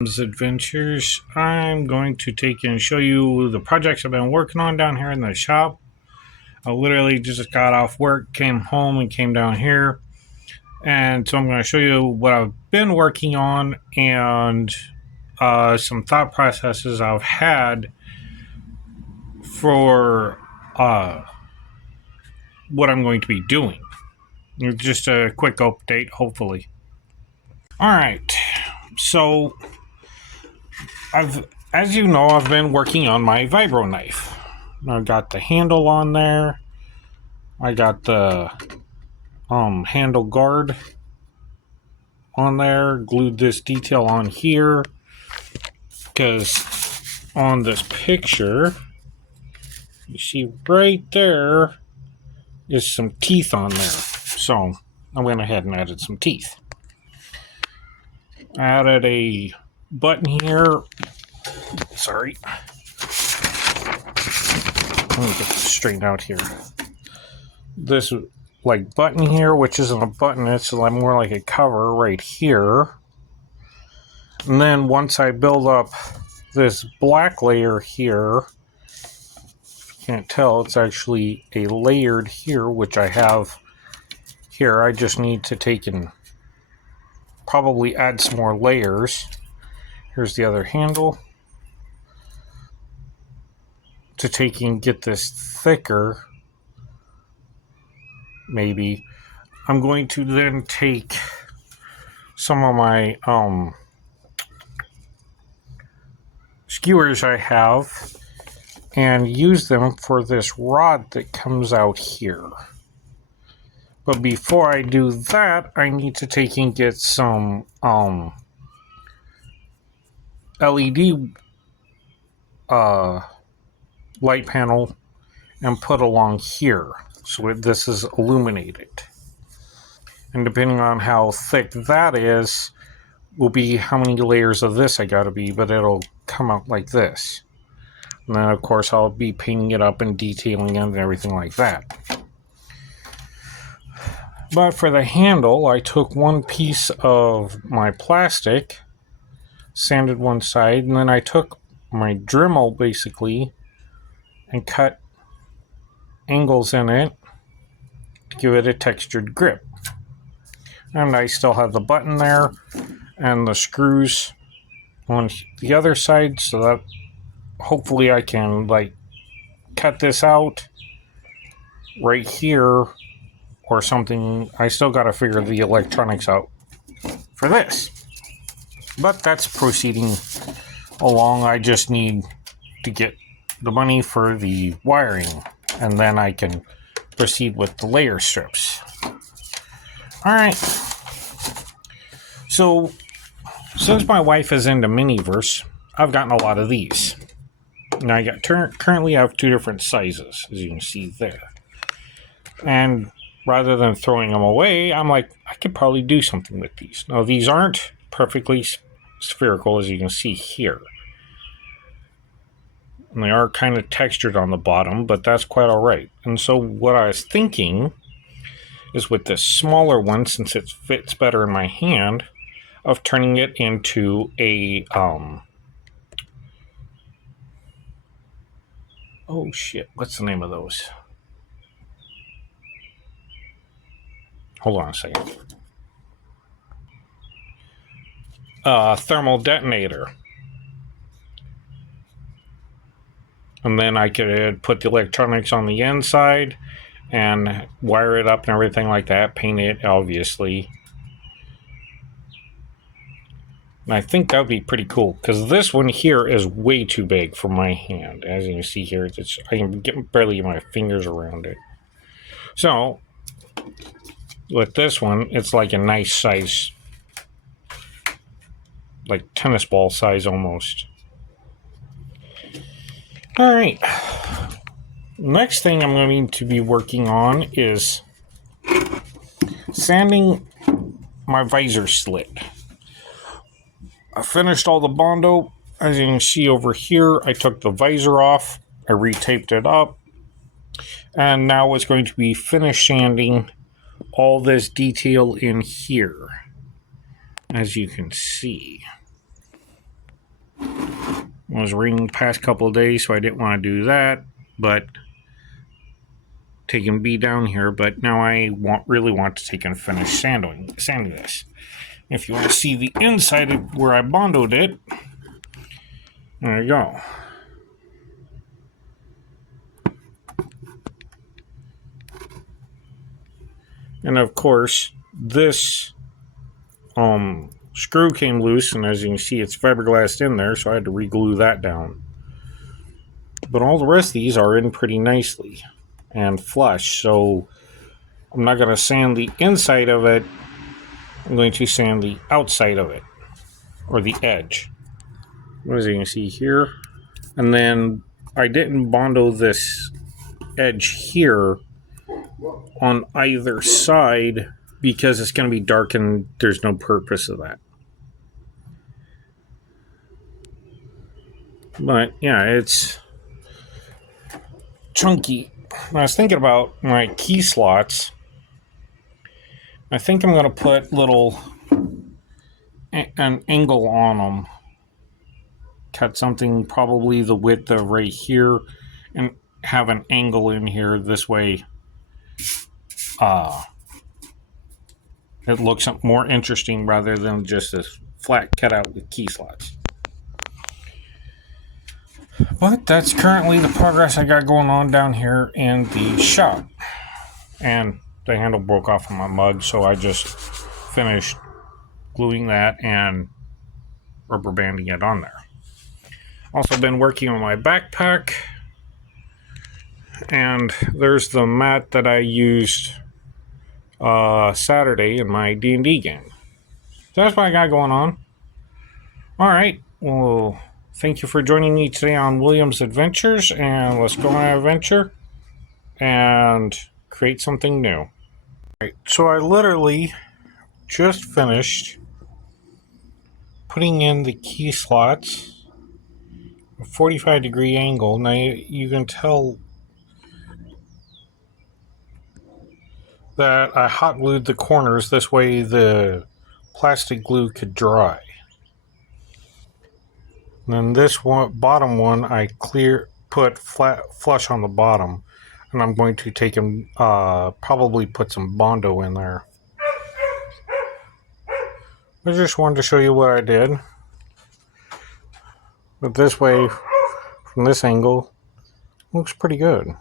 Adventures. I'm going to take you and show you the projects I've been working on down here in the shop. I literally just got off work, came home, and came down here. And so I'm going to show you what I've been working on and some thought processes I've had for what I'm going to be doing. Just a quick update, hopefully. All right. So as you know, I've been working on my vibro knife. I got the handle on there. I got the handle guard on there. Glued this detail on here because on this picture, you see right there is some teeth on there. So I went ahead and added some teeth. Added a button here. Sorry. Let me get this straightened out here. This like button here, which isn't a button, it's more like a cover right here. And then once I build up this black layer here, if you can't tell, it's actually a layered here, which I have here. I just need to take and probably add some more layers. Here's the other handle. To take and get this thicker, maybe, I'm going to then take some of my skewers I have and use them for this rod that comes out here. But before I do that, I need to take and get some LED light panel and put along here so this is illuminated. And depending on how thick that is, will be how many layers of this I gotta be, but it'll come out like this. And then of course I'll be painting it up and detailing it and everything like that. But for the handle, I took one piece of my plastic, sanded one side, and then I took my Dremel basically and cut angles in it to give it a textured grip. And I still have the button there and the screws on the other side, so that hopefully I can like cut this out right here or something. I still got to figure the electronics out for this, but that's proceeding along. I just need to get the money for the wiring, and then I can proceed with the layer strips. Alright, so since my wife is into Miniverse, I've gotten a lot of these. Now I got currently I have two different sizes, as you can see there. And rather than throwing them away, I'm like, I could probably do something with these. Now these aren't perfectly spherical, as you can see here. And they are kind of textured on the bottom, but that's quite alright. And so what I was thinking is with this smaller one, since it fits better in my hand, of turning it into a oh shit, what's the name of those? Hold on a second. Thermal detonator. And then I could put the electronics on the inside and wire it up and everything like that. Paint it, obviously. And I think that would be pretty cool, because this one here is way too big for my hand. As you can see here, I can barely get my fingers around it. So, with this one, it's like a nice size, like tennis ball size almost. Alright, next thing I'm going to be working on is sanding my visor slit. I finished all the Bondo. As you can see over here, I took the visor off, I retaped it up, and now it's going to be finish sanding all this detail in here, as you can see. It was raining the past couple of days, so I didn't want to do that, but taking B down here, but now I really want to take and finish sanding this. If you want to see the inside of where I Bondoed it, there you go. And of course, this screw came loose, and as you can see, it's fiberglassed in there, so I had to re-glue that down. But all the rest of these are in pretty nicely and flush, so I'm not going to sand the inside of it. I'm going to sand the outside of it, or the edge. As you can see here. And then I didn't Bondo this edge here on either side because it's going to be dark and there's no purpose of that. But yeah, it's chunky. I was thinking about my key slots. I think I'm going to put an angle on them. Cut something probably the width of right here and have an angle in here. This way it looks more interesting rather than just a flat cutout with key slots. But that's currently the progress I got going on down here in the shop. And the handle broke off of my mug, so I just finished gluing that and rubber banding it on there. Also been working on my backpack. And there's the mat that I used Saturday in my D&D game. So that's what I got going on. Alright, well, thank you for joining me today on William's Adventures, and let's go on an adventure and create something new. Alright, so I literally just finished putting in the key slots, a 45-degree angle. Now you can tell that I hot glued the corners, this way the plastic glue could dry. And then this bottom one I put flat flush on the bottom, and I'm going to take and probably put some Bondo in there. I just wanted to show you what I did. But this way, from this angle, looks pretty good.